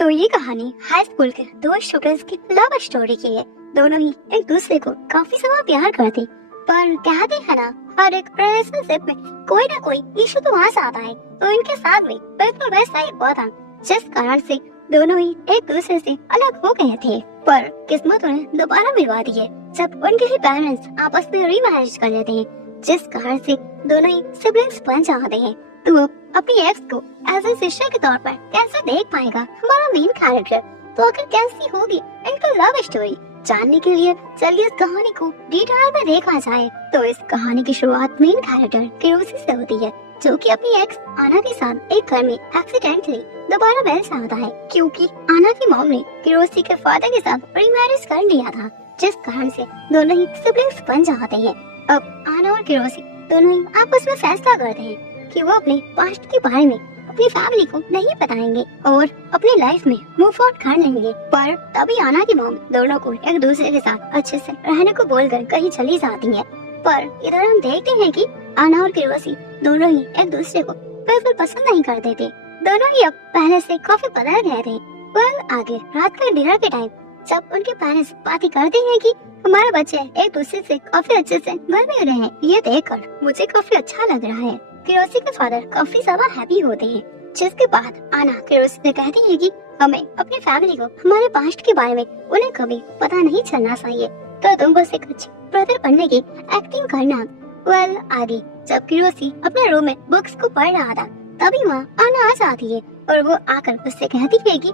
तो ये कहानी हाई स्कूल के दो स्टूडेंट्स की लव स्टोरी की है। दोनों ही एक दूसरे को काफी समय प्यार करते, पर कहते हैं ना, हर एक रिलेशनशिप में कोई ना कोई इशू तो आ जाता है। तो इनके साथ भी बिल्कुल वैसा ही हुआ था, जिस कारण से दोनों ही एक दूसरे से अलग हो गए थे। पर किस्मत उन्हें दोबारा मिलवा दी है, जब उनके ही पेरेंट्स आपस में रीमैरिज कर लेते हैं, जिस कारण से दोनों ही सिबलिंग्स बन जाते हैं। तो अपनी एक्स को एज ए सिस्टर के तौर पर कैसे देख पाएगा हमारा मेन कैरेक्टर? तो आखिर कैसी होगी इनका लव स्टोरी? जानने के लिए चलिए इस कहानी को डिटेल में देखा जाए। तो इस कहानी की शुरुआत मेन कैरेक्टर किरोसी से होती है, जो कि अपनी एक्स आना के साथ एक घर में एक्सीडेंटली दोबारा मिल जाता है, क्योंकि आना की मॉम ने किरोसी के फादर के साथ रीमैरिज कर लिया था, जिस कारण से दोनों ही सिबलिंग्स बन जाते हैं। अब आना और किरोसी दोनों ही आपस में फैसला करते हैं कि वो अपने पास्ट के बारे में अपनी फैमिली को नहीं बताएंगे और अपनी लाइफ में मूव ऑन कर लेंगे। पर तभी आना की मॉम दोनों को एक दूसरे के साथ अच्छे से रहने को बोलकर कहीं चली जाती है। पर इधर हम देखते हैं कि आना और किरोसी दोनों ही एक दूसरे को बिल्कुल पसंद नहीं करते थे। दोनों ही अब पहले से काफी बदल गए थे। पर आगे रात के डिनर के टाइम जब उनके पेरेंट्स बातें करते हैं कि हमारे बच्चे एक दूसरे से काफी अच्छे से मिल रहे हैं, ये देखकर मुझे काफी अच्छा लग रहा है। किरोसी के फादर काफी ज्यादा हैप्पी होते हैं, जिसके बाद आना किरोसी से कहती है कि हमें अपनी फैमिली को हमारे पास्ट के बारे में उन्हें कभी पता नहीं चलना चाहिए, तो तुम बस एक अच्छी ब्रदर बनने की एक्टिंग करना। वेल आगे जब किरोसी अपने रूम में बुक्स को पढ़ रहा था, तभी वहाँ आना आ जाती है और वो आकर उससे कहती है कि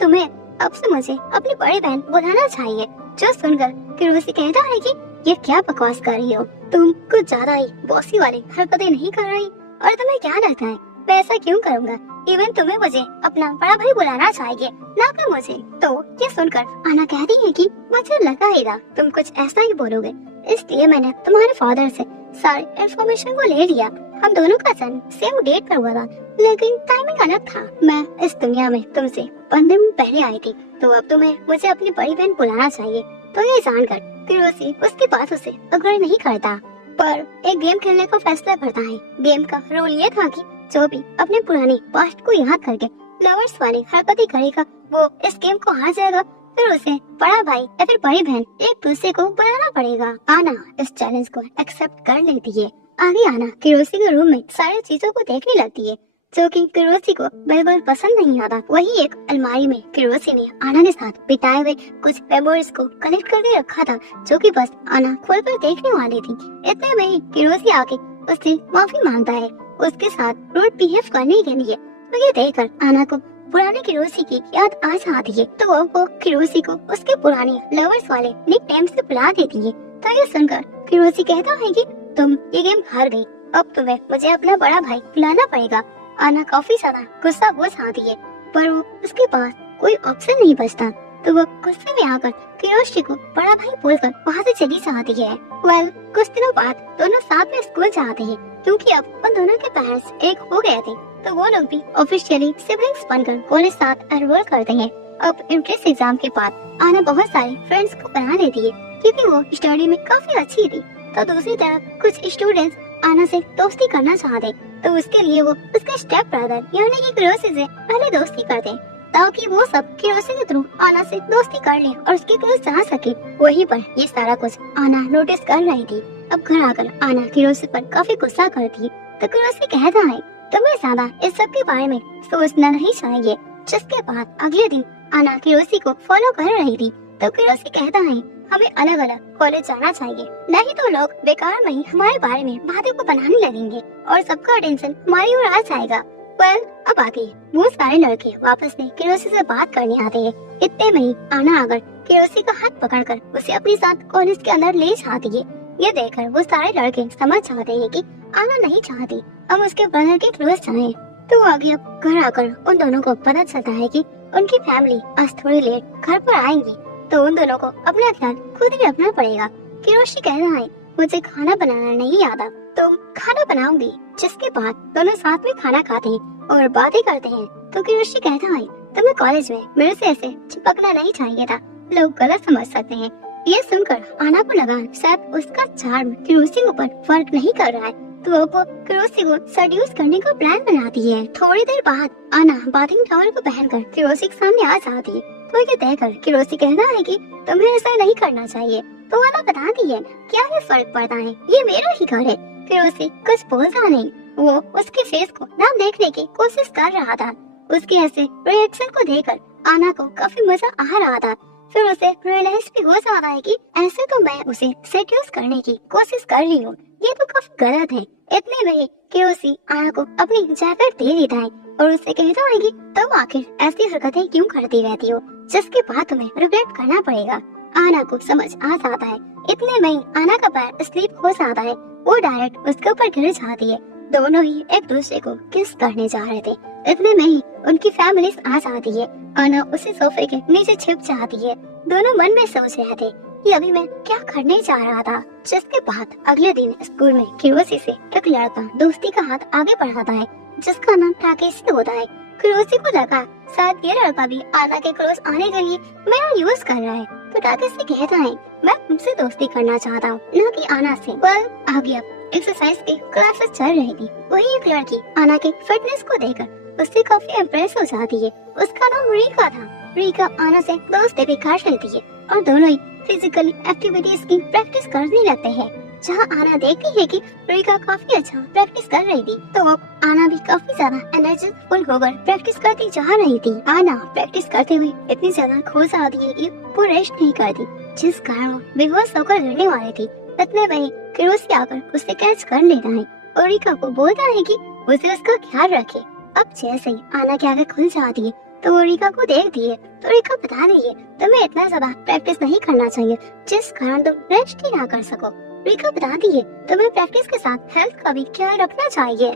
तुम्हें अब से मुझे अपनी बड़ी बहन बुलाना चाहिए। जो सुनकर किरोसी कहता है कि ये क्या बकवास कर रही हो, तुम कुछ ज्यादा ही बॉसी वाली हरकतें नहीं कर रही, और तुम्हें क्या लगता है मैं ऐसा क्यों करूँगा? इवन तुम्हें मुझे अपना बड़ा भाई बुलाना चाहिए, ना कि मुझे। तो ये सुनकर आना कहती है कि मुझे लगा ही था तुम कुछ ऐसा ही बोलोगे, इसलिए मैंने तुम्हारे फादर से सारी इंफॉर्मेशन को ले लिया। हम दोनों का जन्म सेम डेट पर हुआ था, लेकिन टाइमिंग अलग था। मैं इस दुनिया में तुमसे 15 मिनट पहले आई थी, तो अब तुम्हें मुझे अपनी बड़ी बहन बुलाना चाहिए। तो ये जानकर किरोसी उसकी बातों से अग्री नहीं करता, पर एक गेम खेलने का फैसला करता है। गेम का रूल ये था कि जो भी अपने पुराने पास्ट को याद करके लवर्स वाली हरकतें करेगा, वो इस गेम को हार जाएगा। फिर उसे बड़ा भाई या फिर बड़ी बहन एक दूसरे को बुलाना पड़ेगा। आना इस चैलेंज को एक्सेप्ट कर लेती है। आगे आना किरोसी के रूम में सारी चीजों को देखने लगती है, जो कि किरोसी को बिल्कुल पसंद नहीं आता। वही एक अलमारी में किरोसी ने आना के साथ बिताए हुए कुछ मेमोरीज को कलेक्ट करके रखा था, जो कि बस आना खोलकर देखने वाली थी। इतने में ही किरोसी आके उससे माफी मांगता है उसके साथ रूड बिहेव करने के लिए। तो ये देखकर आना को पुराने किरोसी की याद आ जाती है, तो वो किरोसी को उसके पुराने लवर्स वाले निकनेम से बुला देती है। तो ये सुनकर किरोसी कहता है कि तुम ये गेम हार गई, अब तुम्हें मुझे अपना बड़ा भाई बुलाना पड़ेगा। आना काफी ज्यादा गुस्सा हो जाती है, पर वो उसके पास कोई ऑप्शन नहीं बचता, तो वो गुस्से में आकर किरोशी को बड़ा भाई बोलकर वहाँ से चली जाती है। वेल कुछ दिनों बाद दोनों साथ में स्कूल जाते हैं, क्योंकि अब उन दोनों के पेरेंट्स एक हो गए थे, तो वो लोग भी ऑफिशियली सिबलिंग्स बनकर कॉलेज साथ एनरोल करते हैं। अब एंट्रेंस एग्जाम के बाद आना बहुत सारे फ्रेंड्स को बना लेती है, क्योंकि वो स्टडी में काफी अच्छी थी। तो दूसरी तरफ कुछ स्टूडेंट्स आना से दोस्ती करना चाहते, तो उसके लिए वो उसके स्टेप ब्रदर यानी कि किरोसी से पहले दोस्ती करते, ताकि वो सब किरोसी के थ्रू आना से दोस्ती कर ले और उसके क्लोज जा सके। वहीं पर ये सारा कुछ आना नोटिस कर रही थी। अब घर आकर आना किरोसी पर काफी गुस्सा करती, तो किरोसी कहता है तुम्हें ज्यादा इस सब के बारे में सोचना नहीं चाहिए। जिसके बाद अगले दिन आना किरोसी को फॉलो कर रही थी, तो किरोसी कहता है हमें अलग अलग कॉलेज जाना चाहिए, नहीं तो लोग बेकार में ही हमारे बारे में बातें को बनाने लगेंगे और सबका अटेंशन हमारी ओर आ जाएगा। वेल अब आगे वो सारे लड़के वापस में किरोसी से बात करने आते हैं। इतने में ही आना आकर किरोसी का हाथ पकड़कर उसे अपने साथ कॉलेज के अंदर ले जाती है। ये देखकर वो सारे लड़के समझ जाते हैं कि आना नहीं चाहती हम उसके ब्रदर के क्लोज जाएं। तो आगे अब घर आकर उन दोनों को पता चलता है कि उनकी फैमिली आज थोड़ी लेट घर पर आएंगी, तो उन दोनों को अपना ख्याल खुद ही रखना पड़ेगा। किरोशी कह रहा है मुझे खाना बनाना नहीं आता, तुम खाना बनाऊंगी। जिसके बाद दोनों साथ में खाना खाते हैं और बातें करते हैं। तो किरोशी कहता है तुम्हें कॉलेज में मेरे से ऐसे चिपकना नहीं चाहिए था, लोग गलत समझ सकते हैं। ये सुनकर आना को लगा शायद उसका चार्म किरोशी के ऊपर वर्क नहीं कर रहा है, तो अब वो क्रोसी को सेड्यूस करने का प्लान बनाती है। थोड़ी देर बाद आना बाथिंग टॉवल को पहनकर क्रोसी के सामने आ जाती है। तो ये देखकर क्रोसी कहता है कि तुम्हें ऐसा नहीं करना चाहिए। तो आना बताती है क्या ये फर्क पड़ता है, ये मेरा ही घर है। क्रोसी कुछ बोलता नहीं, वो उसके फेस को ना देखने की कोशिश कर रहा था। उसके ऐसे रिएक्शन को देखकर आना को काफी मजा आ रहा था। फिर उसे रियलाइज भी हो जाता है कि ऐसे तो मैं उसे सेड्यूस करने की कोशिश कर रही हूँ, ये तो काफी गलत है। इतने में ही क्रोसी आना को अपनी जैकेट दे देता है और उससे कहता है कि तुम आखिर ऐसी हरकतें क्यों करती रहती हो, जिसके बाद तुम्हें रिग्रेट करना पड़ेगा। आना को समझ आ जाता है। इतने में ही आना का पैर स्लिप हो जाता है, वो डायरेक्ट उसके ऊपर गिर जाती है। दोनों ही एक दूसरे को किस करने जा रहे थे। इतने में ही उनकी फैमिली आ जाती है। आना उसी सोफे के नीचे छिप जाती है। दोनों मन में सोच रहे थे कि अभी मैं क्या करने जा रहा था। जिसके बाद अगले दिन स्कूल में क्रोसी से एक लड़का दोस्ती का हाथ आगे बढ़ाता है, जिसका नाम टाकेशी होता है। क्रोसी को लगा शायद ये लड़का भी आना के क्लोज आने के लिए मेरा यूज कर रहा है। तो टाकेशी कहता है मैं तुमसे दोस्ती करना चाहता हूँ, न कि आना से। पर आगे अब एक्सरसाइज की क्लासेस चल रही थी। वही एक लड़की आना के फिटनेस को देखकर उससे काफी इम्प्रेस हो जाती है। उसका नाम रीका था। रीका आना से दोस्ती भी कर लेती है और दोनों ही फिजिकल एक्टिविटीज की प्रैक्टिस करने लगते हैं। जहाँ आना देखती है कि रीका काफी अच्छा प्रैक्टिस कर रही थी, तो अब आना भी काफी ज्यादा एनर्जेटिक होकर प्रैक्टिस करती जा रही थी। आना प्रैक्टिस करते हुए इतनी ज्यादा खो जाती है कि वो रेस्ट नहीं करती, जिस कारण वो बेहोश होकर गिरने वाली थी। इतने में क्रोसी आकर उसे कैच कर लेता है और रीका को बोलता है कि उसे उसका ख्याल रखे। अब जैसे ही आना के आगे खुल जाती है तो वो रीका को देखती है। तो रीका बता रही है तुम्हें इतना ज्यादा प्रैक्टिस नहीं करना चाहिए, जिस कारण तुम रेस्ट ही ना कर सको। रीका बताती है तुम्हें प्रैक्टिस के साथ हेल्थ का भी ख्याल रखना चाहिए।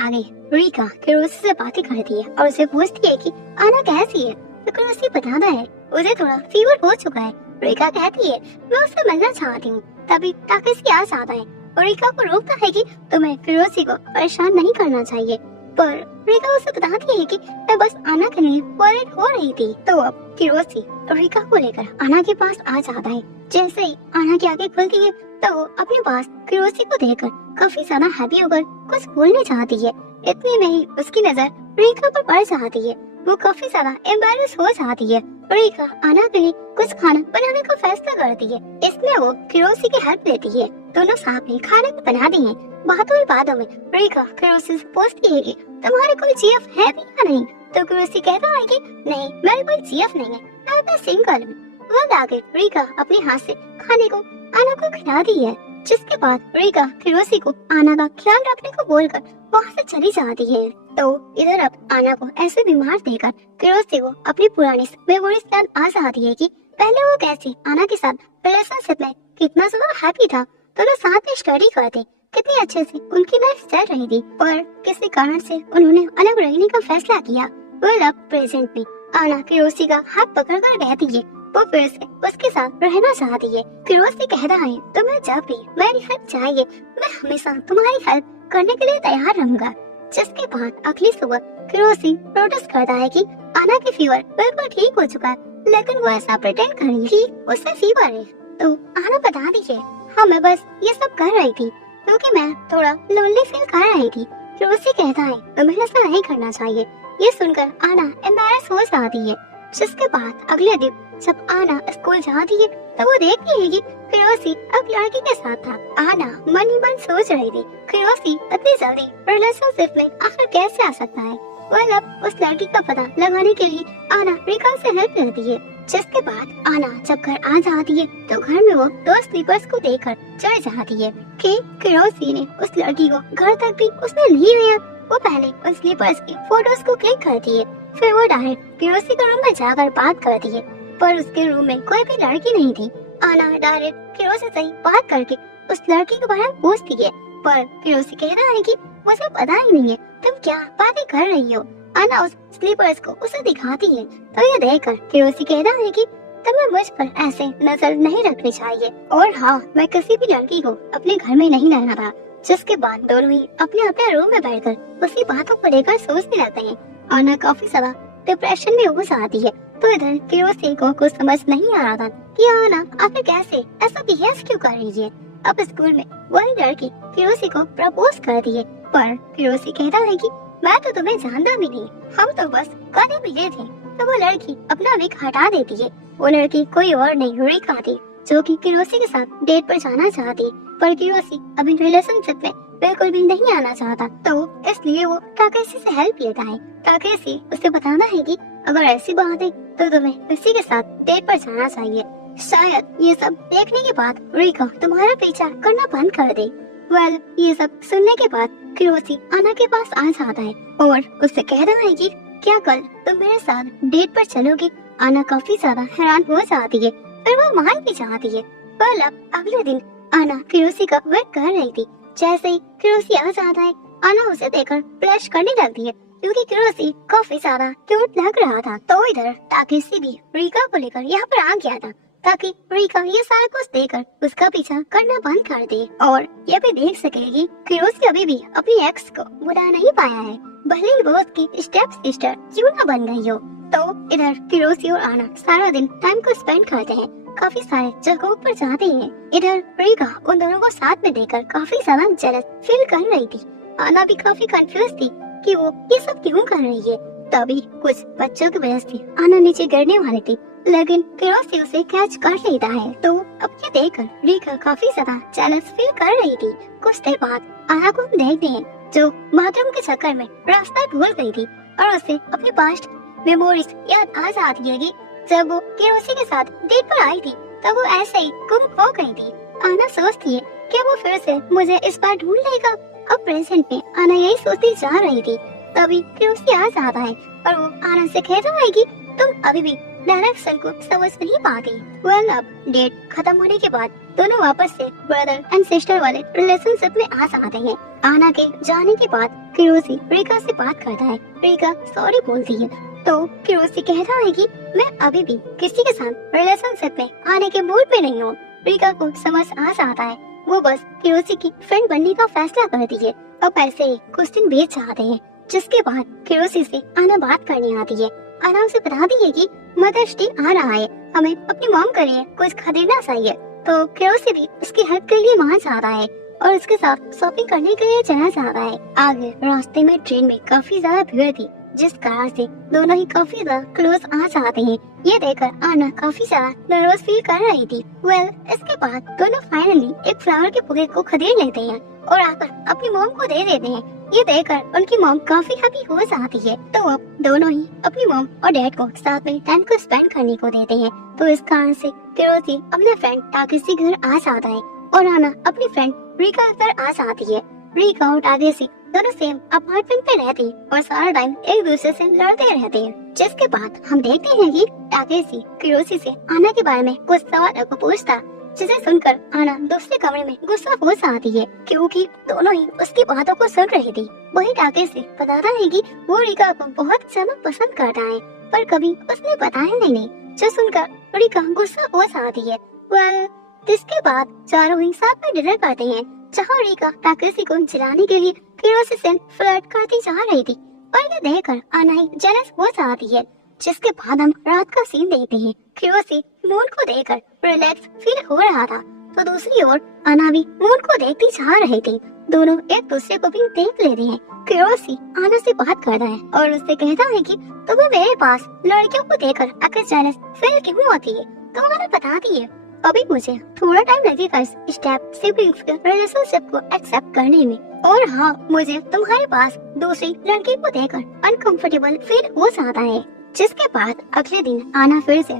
आगे रीका क्रोसी से बातें करती है और उसे पूछती है कि आना कैसी है। तो क्रोसी बताता है उसे थोड़ा फीवर हो चुका है। रीका कहती है मैं उससे मिलना चाहती हूँ। तभी टाकेशी आ जाता है और रीका को रोकता है कि तुम्हें क्रोसी को परेशान नहीं करना चाहिए। पर रीका उसे बताती है कि मैं बस आना के लिए वरीड हो रही थी। तो अब क्रोसी रीका को लेकर आना के पास आ जाता है। जैसे ही आना की आंखें खुलती है तो वो अपने पास क्रोसी को देखकर काफी ज्यादा हैप्पी होकर कुछ बोलने चाहती है। इतने में ही उसकी नजर रीका पर पड़ जाती है। वो काफी ज्यादा एम्बैरेस हो जाती है। रीका आना के लिए कुछ खाना बनाने का फैसला करती है। इसमें वो क्रोसी की हेल्प लेती है। दोनों साथ में खाना बना दी है। बातों में रीका क्रोसी से पूछती है कि तुम्हारे कोई जीएफ है भी या नहीं। तो क्रोसी कहता है कि नहीं, मेरे कोई जीएफ नहीं है, मैं सिंगल हूँ। वह आगे रीका अपने हाथ से खाने को आना को खिलाती है। जिसके बाद रीका क्रोसी को आना का ख्याल रखने को बोलकर वहाँ से चली जाती है। तो इधर अब आना को ऐसे बीमार देखकर क्रोसी को अपनी पुरानी मेमोरीज याद आ जाती है कि पहले वो कैसे आना के साथ रिलेशनशिप में कितना ज्यादा हैप्पी था। दोनों साथ में स्टडी करते, कितनी अच्छे से उनकी लाइफ चल रही थी। पर किसी कारण से उन्होंने अलग रहने का फैसला किया। वह अब प्रेजेंट में आना क्रोसी का हाथ पकड़कर कहती है वो फिर से उसके साथ रहना चाहती है। क्रोसी कहता है तुम्हें जब भी मेरी हेल्प चाहिए मैं हमेशा तुम्हारी हेल्प करने के लिए तैयार रहूंगा। जिसके बाद अगली सुबह क्रोसी नोटिस करता है कि आना की फीवर बिल्कुल ठीक हो चुका है, लेकिन वो ऐसा प्रिटेंड कर रही है कि उससे फीवर है। तो आना बता दीजिए हाँ मैं बस ये सब कर रही थी क्योंकि मैं थोड़ा लोनली फील कर रही थी। क्रोसी कहता है तुम्हें ऐसा नहीं करना चाहिए। ये सुनकर आना एम्बैरेस हो जाती है। जिसके बाद अगले दिन जब आना स्कूल जाती है तो वो देखती है कि क्रोसी अब लड़की के साथ था। आना मन ही मन सोच रही थी क्रोसी इतनी जल्दी रिलेशनशिप में आखिर कैसे आ सकता है। वह अब उस लड़की का पता लगाने के लिए आना रीका से हेल्प लेती है। जिसके बाद आना जब घर आ जाती है तो घर में वो दो स्लीपर्स को देखकर चढ़ जाती है कि क्रोसी ने उस लड़की को घर तक भी उसने नहीं लिया। वो पहले उस स्लीपर्स की फोटोज को क्लिक करती है, फिर वो डायरेक्ट क्रोसी के रूम में जाकर बात करती है। पर उसके रूम में कोई भी लड़की नहीं थी। आना डायरेक्ट क्रोसी से बात करके उस लड़की के बारे में पूछती है, पर क्रोसी कहता है कि मुझे पता ही नहीं है तुम क्या बातें कर रही हो। आना उस स्लीपर्स को उसे दिखाती है तो ये देखकर क्रोसी कहता है कि तुम्हें मुझ पर ऐसे नजर नहीं रखनी चाहिए और हाँ मैं किसी भी लड़की को अपने घर में नहीं लाना था। जिसके बाद दोनों ही अपने अपने रूम में बैठकर उसी बातों को लेकर सोचने लगते हैं। आना काफी ज्यादा डिप्रेशन में हो जाती है। तो इधर क्रोसी को कुछ समझ नहीं आ रहा था कि आना आखिर कैसे ऐसा बिहेव क्यों कर रही है। अब स्कूल में वही लड़की फिरोजी को प्रपोज कर दिए, पर फिरोजी कहता है कि मैं तो तुम्हें जानता भी नहीं, हम तो बस कल मिले थे। तो वो लड़की अपना विग हटा देती है। वो लड़की कोई और नहीं, रिका थी, जो कि फिरोजी के साथ डेट पर जाना चाहती, पर फिरोजी अभी रिलेशनशिप में बिल्कुल भी नहीं आना चाहता। तो इसलिए वो टाकेशी से हेल्प लेता है। टाकेशी उसे बताना है कि अगर ऐसी बात है तो तुम्हें किसी के साथ डेट पर जाना चाहिए। शायद ये सब देखने के बाद रिका तुम्हारा पीछा करना बंद कर दे। वेल, ये सब सुनने के बाद फिरोजी आना के पास आ जाता है और उससे कहता है कि क्या कल तुम मेरे साथ डेट पर चलोगी। आना काफी ज्यादा हैरान हो जाती है, फिर वो मान भी जाती है। वेल, अब अगले दिन आना फिरोजी का वेट कर रही थी। जैसे ही फिरोजी आ जाता है, आना उसे देखकर ब्लश करने लगती है, क्योंकि फिरोजी काफी ज्यादा क्यूट लग रहा था। तो इधर टाकेशी भी रिका को लेकर यहाँ पर आ गया था, ताकि रिका ये सारा कुछ देखकर उसका पीछा करना बंद कर दे और ये भी देख सके कि फिरोजी अभी भी अपनी एक्स को भुला नहीं पाया है, भले ही वो उसकी स्टेप सिस्टर क्यों न बन गई हो। तो इधर फिरोजी और आना सारा दिन टाइम को स्पेंड करते हैं, काफी सारे जगहों पर जाते हैं। इधर रिका उन दोनों को साथ में देखकर काफी ज्यादा जेलस फील कर रही थी। आना भी काफी कंफ्यूज थी कि वो ये सब क्यों कर रही है। तभी कुछ बच्चों की वजह से आना नीचे गिरने वाली थी, लेकिन फिरोजी उसे कैच कर लेता है। तो अब ये देखकर रिका काफी ज्यादा जेलस फील कर रही थी। कुछ देर बाद आना को हम देखते हैं, जो बाथरूम के चक्कर में रास्ता भूल गई थी और उसे अपनी पास्ट मेमोरीज याद आ जाती है कि जब वो फिरोजी के साथ डेट पर आई थी तब वो ऐसे ही गुम हो गई थी। आना सोचती है कि वो फिर से मुझे इस बार ढूंढ लेगा। अब प्रेजेंट में आना यही सोचती जा रही थी, तभी फिरोजी आ जाता है और वो आना से कहता है कि तुम अभी भी डायरेक्शन को समझ नहीं पाती। वेल, अब डेट खत्म होने के बाद दोनों वापस से ब्रदर एंड सिस्टर वाले रिलेशनशिप में आ जाते हैं। आना के जाने के बाद फिरोजी रिका से बात करता है। रिका सॉरी बोलती है, तो फिरोजी कहता है कि मैं अभी भी किसी के साथ रिलेशनशिप में आने के मूड पे नहीं हूँ। रिका को समझ आ जाता है, वो बस फिरोजी की फ्रेंड बनने का फैसला करती है। अब ऐसे ही कुछ दिन बीत जाते हैं, जिसके बाद फिरोजी से आना बात करने आती है। आना उसे बताती है कि मदर्स डे आ रहा है, हमें अपनी मॉम के लिए कुछ खरीदना चाहिए। तो फिरोजी भी उसकी हेल्प के लिए वहाँ जाता है और उसके साथ शॉपिंग करने के लिए चला जाता है। आगे रास्ते में ट्रेन में काफी ज्यादा भीड़ थी, जिस कारण से दोनों ही काफी ज्यादा क्लोज आ जाते हैं। ये देखकर आना काफी ज्यादा नर्वस फील कर रही थी। वेल, इसके बाद दोनों फाइनली एक फ्लावर के बुके को खरीद लेते हैं और आकर अपनी मॉम को दे देते हैं। ये देखकर उनकी मॉम काफी हैप्पी हो जाती है। तो अब दोनों ही अपनी मॉम और डैड को साथ में टाइम को स्पेंड करने को देते हैं। तो इस कारण से फिरोजी अपने फ्रेंड टाकेशी घर आ जाता है और आना अपनी फ्रेंड रिका घर आ जाती है। रिका और टाकेशी दोनों सेम अपार्टमेंट पे रहते हैं और सारा टाइम एक दूसरे से लड़ते रहते हैं। जिसके बाद हम देखते हैं कि टाकेशी फिरोजी से आना के बारे में कुछ सवालों को पूछता, जिसे सुनकर आना दूसरे कमरे में गुस्सा हो जाती है, क्योंकि दोनों ही उसकी बातों को सुन रही थी। वही टाकेशी बताता है कि वो रिका को बहुत ज्यादा पसंद करता है, पर कभी उसने बताया नहीं, जो सुनकर रिका गुस्सा हो जाती है। वेल, इसके बाद चारों ही साथ में डिनर करते हैं, जहाँ रिका टाकेशी को चिढ़ाने के लिए फिरोजी से फ्लर्ट करती जा रही थी और ये देखकर आना ही जेलस हो जाती है। जिसके बाद हम रात का सीन देखते हैं। फिरोजी मून को देखकर रिलैक्स फील हो रहा था, तो दूसरी ओर आना भी मून को देखती जा रही थी। दोनों एक दूसरे को भी देख लेते हैं। फिरोजी आना से बात करता है और उससे कहता है कि तुम्हें मेरे पास लड़कियों को देखकर आकर जेलस फील क्यों होती है, तो आना बताती है अभी मुझे थोड़ा टाइम लगेगा इस स्टेप सिबलिंग्स के रिलेशनशिप को एक्सेप्ट करने में, और हाँ, मुझे तुम्हारे पास दूसरी लड़की को देखकर अनकंफर्टेबल फील हो जाता है। जिसके बाद अगले दिन आना फिर से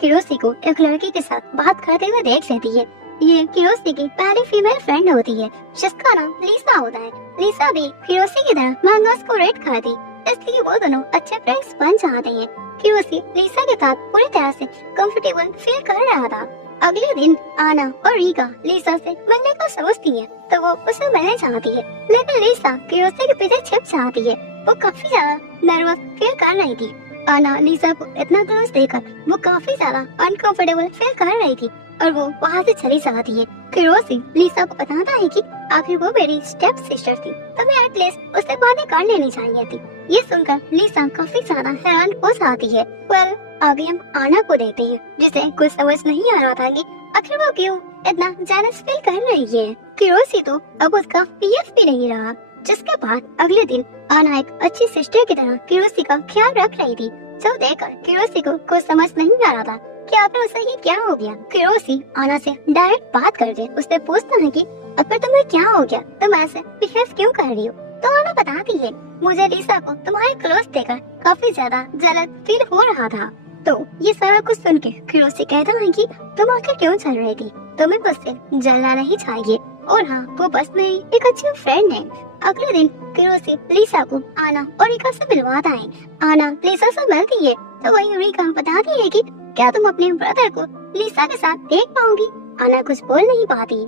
फिरोजी को एक लड़की के साथ बात करते हुए देख लेती है। ये फिरोजी की पहली फीमेल फ्रेंड होती है, जिसका नाम लीसा होता है। लीसा भी फिरोजी की तरह मैंगोस को रेड करती, इसलिए वो दोनों अच्छे फ्रेंड्स बन जाते हैं। फिरोजी लीसा के साथ पूरी तरह से कंफर्टेबल फील कर रहा था। अगले दिन आना और रीका लीसा से मिलने को सोचती है, तो वो उसे मिलने चाहती है, लेकिन लीसा फिरोजी के पीछे छिप जाती है। वो काफी ज्यादा नर्वस फील कर रही थी। आना लीसा को इतना क्लोज देखकर वो काफी ज्यादा अनकंफर्टेबल फील कर रही थी और वो वहाँ से चली जाती है। फिरोजी लीसा को बताता है कि आखिर वो मेरी स्टेप सिस्टर थी, तो मैं एटलीस्ट उससे बातें कर लेनी चाहिए थी। ये सुनकर लीसा काफी ज्यादा हैरान हो जाती है। वेल, आगे हम आना को देखते हैं, जिसे कुछ समझ नहीं आ रहा था कि आखिर वो क्यों इतना जेलस फील कर रही है। किरोसी तो अब उसका पीएफ भी नहीं रहा। जिसके बाद अगले दिन आना एक अच्छी सिस्टर की तरह किरोसी का ख्याल रख रही थी, जो देखकर किरोसी को कुछ समझ नहीं आ रहा था कि आखिर उसे ये क्या हो गया। किरोसी आना से डायरेक्ट बात करके उससे पूछता है कि अगर तुम्हें क्या हो गया, तुम ऐसे बिहेव क्यों कर रही हो। तो आना बताती है, मुझे लिसा को तुम्हारे क्लोज देखकर काफी ज्यादा जलन फील हो रहा था। तो ये सारा कुछ सुन के किरोसी कहता है कि तुम आखिर क्यों चल रही थी, तुम्हें मुझसे जलना नहीं चाहिए, और हाँ वो बस मेरी एक अच्छी फ्रेंड है। अगले दिन किरोसी लिसा को आना और रिका से मिलवाता है। आना लिसा से मिलती है तो वही रिका बताती है कि क्या तुम अपने ब्रदर को लिसा के साथ देख पाओगी। आना कुछ बोल नहीं पाती।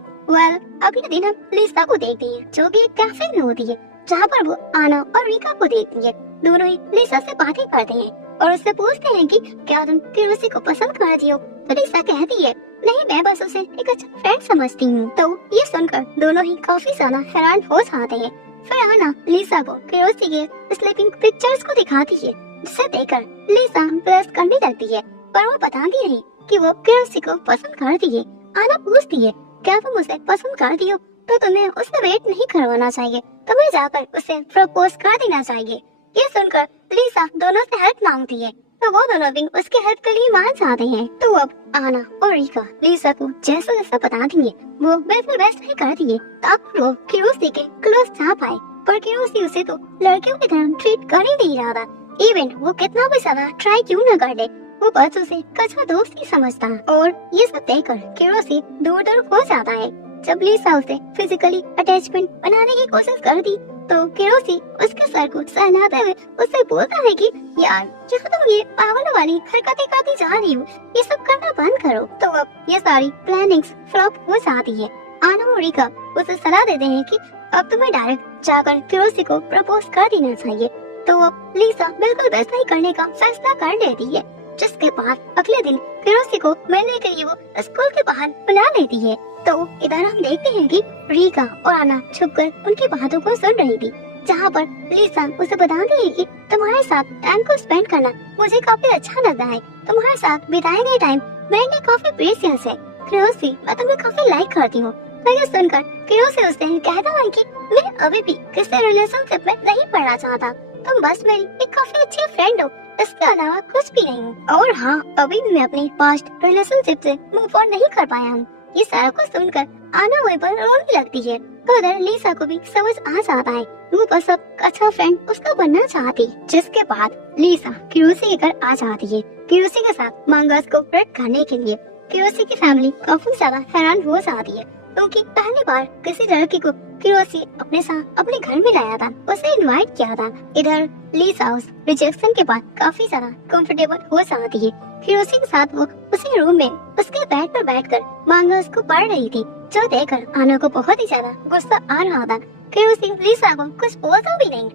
अगले दिन हम लिसा को देखते हैं, जो कि एक कैफे में होती है, जहाँ पर वो आना और रिका को देखती है। दोनों ही लिसा से बातें करते हैं और उससे पूछते हैं कि क्या तुम किरोसी को पसंद करती हो। तो लिसा कहती है, नहीं, मैं बस उसे एक अच्छा फ्रेंड समझती हूँ। तो ये सुनकर दोनों ही काफी ज्यादा हैरान हो जाते हैं। फिर आना लिसा को किरोसी के स्लीपिंग पिक्चर्स को दिखाती है, जिसे देखकर लिसा ब्लश करने लगती है, पर वो बताती नहीं कि वो किरोसी को पसंद करती है। आना पूछती है, क्या तुम उसे पसंद करती हो तो तुम्हें उससे वेट नहीं करवाना चाहिए, तुम्हें जाकर उसे प्रपोज कर देना चाहिए। ये सुनकर लिसा दोनों से हेल्प मांगती है, तो वो दोनों भी उसके हेल्प के लिए मान जाते हैं। तो अब आना और रिका लिसा को जैसा जैसा बताती है वो बिल्कुल वैसा ही करती है, ताकि वो किरोसी के क्लोज जा पाए। पर किरोसी उसे तो लड़कियों की तरह ट्रीट कर ही नहीं रहा था। इवन वो कितना भी ज्यादा ट्राई क्यों न कर ले, वो बस उसे कच्चा दोस्त ही समझता है। और ये सब देखकर किरोसी दूर दूर हो जाता है। जब लिसा उसे फिजिकली अटैचमेंट बनाने की कोशिश करती तो किरोसी उसके सर को सहलाते हुए उससे बोलता है कि यार, क्या तुम ये पागल वाली हरकतें करती जा रही हो, ये सब करना बंद करो। तो अब ये सारी प्लानिंग्स फ्लॉप हो जाती है। आना और रिका उसे सलाह देते हैं कि अब तुम्हें डायरेक्ट जाकर किरोसी को प्रपोज कर देना चाहिए। तो अब लिसा बिल्कुल वैसा ही करने का फैसला कर लेती है। जिसके बाद अगले दिन किरोसी को मिलने के लिए वो स्कूल के बाहर बुला लेती है। तो इधर हम देखते हैं कि रिका और आना छुपकर उनकी बातों को सुन रही थी, जहाँ पर लिसा उसे बताती है कि तुम्हारे साथ टाइम को स्पेंड करना मुझे काफी अच्छा लगता है, तुम्हारे साथ बिताए गए टाइम मेरे लिए काफी प्रेशियस है। किरोसी, मैं तुम्हें काफी लाइक करती हूँ। तो ये सुनकर किरोसी उससे कहता है कि मैं अभी भी किसी रिलेशनशिप में नहीं पड़ना चाहता, तुम बस मेरी एक काफी अच्छी फ्रेंड हो, इसके अलावा कुछ भी नहीं हूँ। और हाँ, अभी भी मैं अपनी पास्ट रिलेशनशिप से मूव ऑन नहीं कर पाया हूँ। ये सारा कुछ सुनकर आना वहीं पर रोने लगती है। तो उधर लिसा को भी समझ आ जाता है, वो बस अब अच्छा फ्रेंड उसका बनना चाहती। जिसके बाद लिसा किरोसी के घर आ जाती है, किरोसी के साथ मंगस को फ्लर्ट करने के लिए। किरोसी की फैमिली काफी ज्यादा हैरान हो जाती है, क्योंकि पहली बार किसी लड़की को किरोसी अपने साथ अपने घर में लाया था, उसे इनवाइट किया था। इधर लिसा उस रिजेक्शन के बाद काफी ज्यादा कंफर्टेबल हो जाती है। किरोसी के साथ वो उसी रूम में उसके बेड पर बैठकर मांगस को पढ़ रही थी, जो देखकर आना को बहुत ही ज्यादा गुस्सा आ रहा था। किरोसी लिसा को कुछ बोलता भी नहीं।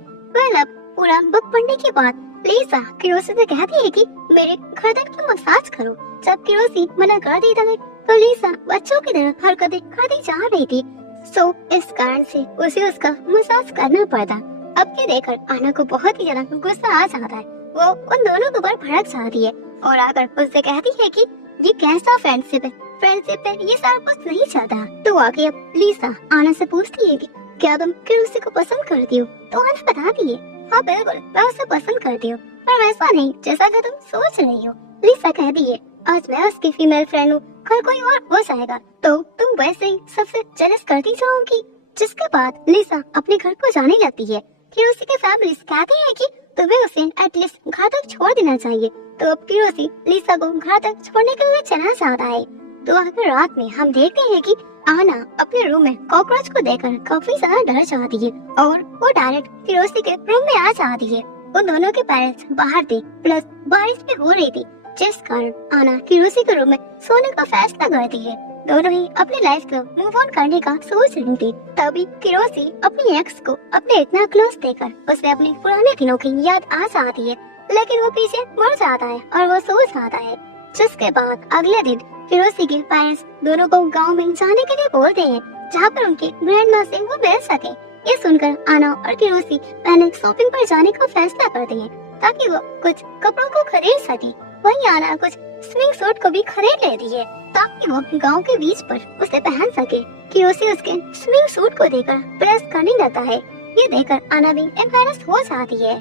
अब पूरा बुक पढ़ने के बाद लिसा किरोसी से कहती है कि मेरे घर तक तुम मसाज करो। जब किरोसी मना कर देता है तो लिसा बच्चों की तरह हरकतें करती जा रही थी, सो इस कारण से उसे उसका मसाज करना पड़ता। अब ये देखकर आना को बहुत ही ज्यादा गुस्सा आ जाता है। वो उन दोनों के ऊपर भड़क जाती है और आकर उससे कहती है कि ये कैसा फ्रेंडशिप है, फ्रेंडशिप पे ये सारा कुछ नहीं चलता। तो आगे अब लिसा आना से पूछती है कि क्या तुम किरोसी को पसंद करती हो। तो आना बताती है, हाँ बिल्कुल, मैं उसे पसंद करती हूँ, पर वैसा नहीं जैसा कि तुम सोच रही हो। लिसा कहती है, आज मैं उसकी फीमेल फ्रेंड हूँ, कल कोई और हो जाएगा तो तुम वैसे ही सबसे जेलस करती जाओगी। जिसके बाद लिसा अपने घर को जाने लगती है। किरोसी के फैमिली कहती है कि तुम्हें उसे एटलीस्ट घर तक छोड़ देना चाहिए। तो अब किरोसी लिसा को घर तक छोड़ने के लिए चला जाता है। तो अगर रात में हम देखते हैं कि आना अपने रूम में कॉकरोच को देखकर काफी ज्यादा डर जाती है और वो डायरेक्ट किरोसी के रूम में आ जाती है। उन दोनों के पेरेंट्स बाहर थे, प्लस बारिश भी हो रही थी, जिस कारण आना किरोसी के रूम में सोने का फैसला करती है। दोनों ही अपनी लाइफ को मूव ऑन करने का सोच रही थी। तभी किरोसी अपनी एक्स को अपने इतना क्लोज देखकर उसे अपने पुराने दिनों की याद आ जाती है, लेकिन वो पीछे मुड़ जाता है और वो सो जाता है। जिसके बाद अगले दिन किरोसी के पेरेंट्स दोनों को गांव में जाने के लिए बोलते हैं, जहाँ पर उनकी ग्रैंडमा से वो मिल सके। ये सुनकर आना और किरोसी पहले शॉपिंग पर जाने का फैसला करते हैं, ताकि वो कुछ कपड़ों को खरीद सके। वहीं आना कुछ स्विंग सूट को भी खरीद लेती है। ताकि वो गांव के बीच पर उसे पहन सके। किरोसी उसके स्विमिंग सूट को देखकर प्रेस करने लगता है। ये देखकर आना भी एम्बैरेस हो जाती है।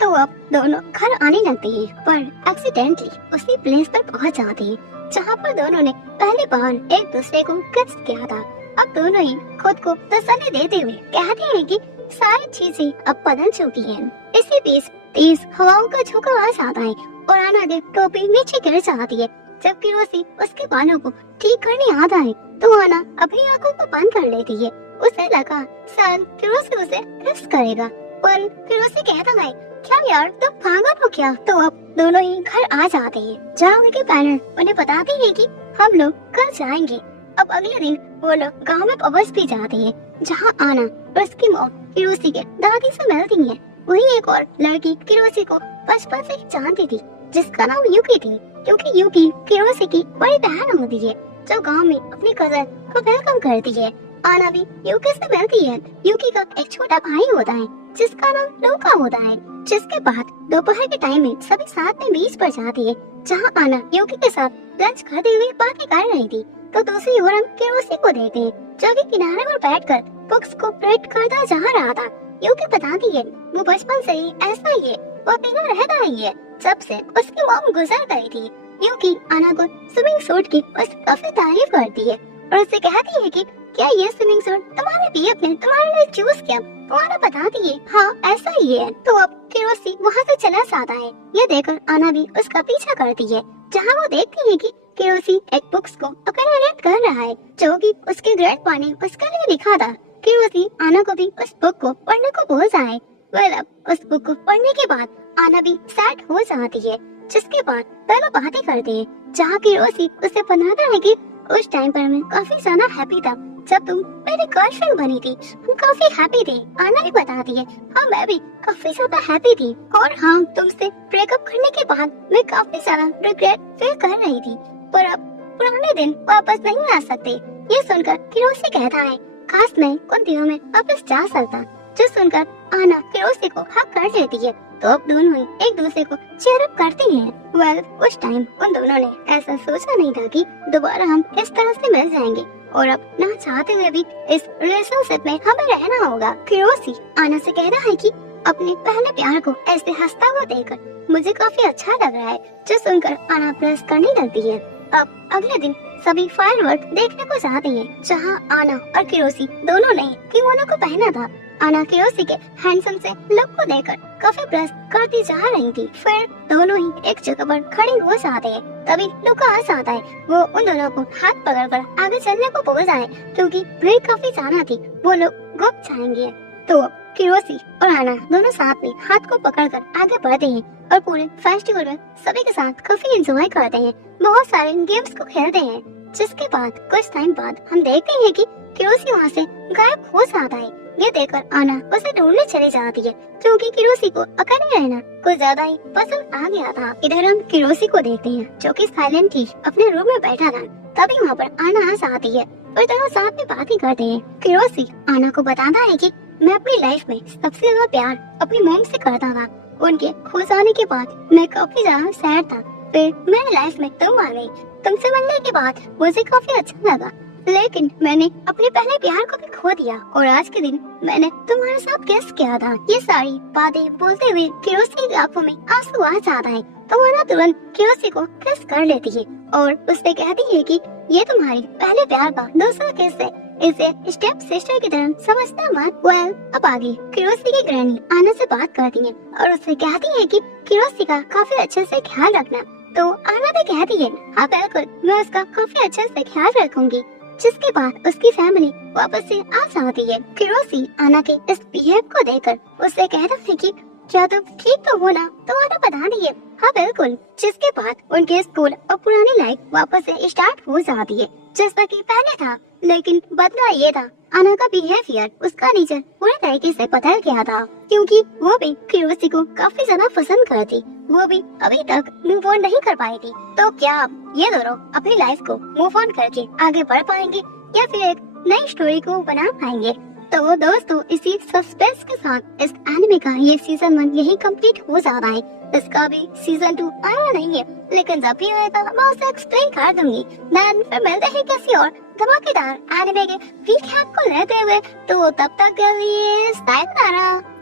तो अब दोनों घर आने लगते हैं, पर एक्सीडेंटली उसी प्लेस पर पहुंच जाते हैं जहां पर दोनों ने पहली बार एक दूसरे को किस किया था। अब दोनों ही खुद को तसल्ली देते हुए कहते हैं कि सारी चीजें अब बदल चुकी हैं। इसी बीच तेज हवाओं का झोंका आ जाता है और आना की टोपी नीचे गिर जाती है। जब किरोसी उसके बालों को ठीक करने आता है तो आना अपनी आंखों को बंद कर लेती है। उसे लगा शायद किरोसी उसे किस करेगा, पर किरोसी कहता है क्या यार तुम पागल हो क्या। तो अब दोनों ही घर आ जाते हैं जहाँ उनके पेरेंट्स उन्हें बताते हैं कि हम लोग कल जाएंगे। अब अगले दिन वो लोग गाँव में पहुँच भी जाते हैं जहाँ आना और उसकी मॉम किरोसी के दादी से मिलती है। वही एक और लड़की किरोसी को बचपन से ही जानती थी जिसका नाम यूकी थी, क्योंकि यूकी किरोसी की बड़ी बहन होती है जो गांव में अपनी कजन को वेलकम करती है। आना भी यूकी से मिलती है। यूकी का एक छोटा भाई होता है जिसका नाम लूका होता है। जिसके बाद दोपहर के टाइम में सभी साथ में बीच पर जाती है जहाँ आना यूकी के साथ लंच करते हुए बातें कर रही थी। तो दूसरी ओर हम किरोसी को देखते हैं जो कि किनारे पर बैठकर बुक्स को रीड करता जा रहा था। यूकी बताती है वो बचपन से ही ऐसा ही है, वो अकेला रहता ही है जब से उसकी मॉम गुजर गई थी। यूकी आना को स्विमिंग सूट की काफी तारीफ करती है और उससे कहती है कि क्या ये स्विमिंग सूट तुम्हारे बीएफ ने तुम्हारे लिए चूज किया। तो आना बताती है हाँ ऐसा ही है। तो अब किरोसी वहाँ से चला जाता है। ये देखकर आना भी उसका पीछा करती है जहाँ वो देखती है कि किरोसी एक बुक्स को अकेले रीड कर रहा है जो कि उसके ग्रैंडपा ने उसके लिए लिखा था। किरोसी आना को भी उस बुक को पढ़ने को बोलता है। अब उस बुक को पढ़ने के बाद आना भी सैड हो जाती है। जिसके बाद दोनों बातें करते हैं जहाँ किरोसी उसे बताता है कि उस टाइम पर मैं काफी ज्यादा हैप्पी था जब तुम मेरी गर्लफ्रेंड बनी थी। हम काफी हैप्पी थे। आना भी बताती है हाँ मैं भी काफी ज्यादा हैप्पी थी और हाँ तुमसे ब्रेकअप करने के बाद मैं काफी ज्यादा रिग्रेट फील कर रही थी, पर अब पुराने दिन वापस नहीं आ सकते। ये सुनकर किरोसी कहता है काश मैं उन दिनों में वापस जा सकता। जो सुनकर आना किरोसी को हक कर लेती है। तो अब दोनों ही एक दूसरे को चीयर अप करते हैं। उस टाइम उन दोनों ने ऐसा सोचा नहीं था कि दोबारा हम इस तरह से मिल जाएंगे और अब ना चाहते हुए भी इस रिलेशनशिप में हमें रहना होगा। किरोसी आना से कहता है कि अपने पहले प्यार को ऐसे हंसता हुआ देखकर मुझे काफी अच्छा लग रहा है। जो सुनकर आना प्रेस करने लगती है। अब अगले दिन सभी फायरवर्क देखने को जाते हैं जहाँ आना और किरोसी दोनों ने किमोनो को पहना था। आना किरोसी के हैंडसम से लुक को देखकर काफी प्रेस करती जा रही थी। फिर दोनों ही एक जगह पर खड़े हो जाते हैं। तभी लुका आ जाता है। वो उन दोनों को हाथ पकड़कर आगे चलने को बोलता है क्योंकि भीड़ काफी ज्यादा थी, वो लोग गुप जाएंगे। तो किरोसी और आना दोनों साथ में हाथ को पकड़कर आगे बढ़ते हैं और पूरे फेस्टिवल में सभी के साथ काफी एंजॉय करते हैं। बहुत सारे गेम्स को खेलते हैं। जिसके बाद कुछ टाइम बाद हम देखते हैं कि किरोसी वहाँ से गायब हो जाता है। ये देखकर आना उसे ढूंढने चली जाती है क्योंकि किरोसी को अकेले रहना कुछ ज्यादा ही पसंद आ गया था। इधर हम किरोसी को देखते हैं जो कि साइलेंट ही अपने रूम में बैठा था। तभी वहाँ पर आना आ जाती है और दोनों साथ में बातें करते हैं। किरोसी आना को बताता है कि मैं अपनी लाइफ में सबसे ज्यादा प्यार अपनी मॉम से करता था। उनके खो जाने के बाद मैं काफी ज्यादा सैड था। फिर मेरी लाइफ में तुम आ गई। तुमसे मिलने के बाद मुझे काफी अच्छा लगा, लेकिन मैंने अपने पहले प्यार को भी खो दिया और आज के दिन मैंने तुम्हारे साथ किस किया था। ये सारी बातें बोलते हुए किरोसी की आंखों में आंसू आ जाता है। तो वो तुरंत किरोसी को किस कर लेती है और उससे कहती है कि ये तुम्हारी पहले प्यार का दूसरा किस है, इसे स्टेप सिस्टर की तरह समझना मत। अब आगे किरोसी की ग्रैनी आना से बात करती है और उससे कहती है कि किरोसी का काफी अच्छे से ख्याल रखना। तो आना भी कहती है हाँ बिल्कुल, मैं उसका काफी अच्छे से ख्याल रखूंगी। जिसके बाद उसकी फैमिली वापस से आ जाती है। किरोसी आना के इस बिहेव को देखकर उससे कहता है कि क्या तुम ठीक तो हो ना। तो आना बता दी है हाँ बिल्कुल। जिसके बाद उनके स्कूल और पुरानी लाइफ वापस से स्टार्ट हो जाती है जैसा कि पहले था, लेकिन बदला ये था आना का बिहेवियर, उसका नेचर पूरे तरीके से बदल गया था क्योंकि वो भी किरोसी को काफी ज्यादा पसंद करती। वो भी अभी तक मूव ऑन नहीं कर पाई थी। तो क्या अब ये दोनों अपनी लाइफ को मूव ऑन करके आगे बढ़ पाएंगे या फिर एक नई स्टोरी को बना पाएंगे? तो दोस्तों इसी सस्पेंस के साथ इस एनिमे का ये सीजन 1 यही कंप्लीट हो जा रहा है। इसका भी सीजन 2 आया नहीं है, लेकिन जब भी होएगा मैं उसे एक्सप्लेन कर दूंगी। देन फिर मिलते हैं किसी और धमाकेदार एनिमे के रीकैप को लेते हुए। तो तब तक के लिए sayonara।